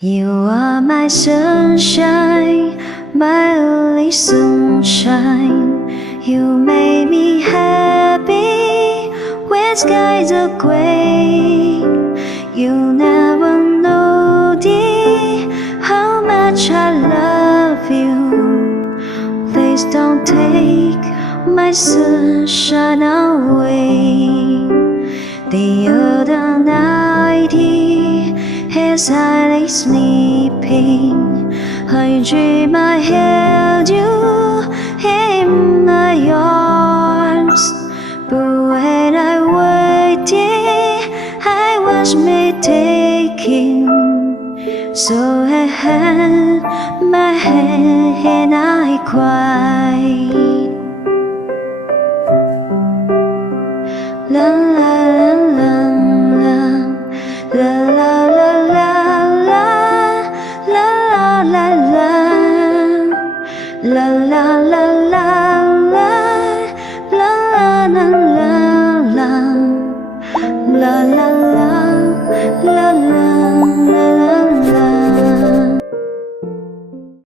You are my sunshine, my only sunshine. You make me happy when skies are gray. You never know, dear, how much I love you. Please don't take my sunshine away. The other night, as I lay sleeping, I dream I held you in my arms. But when I waked, I was mistaken. So I held my head and I cried. La la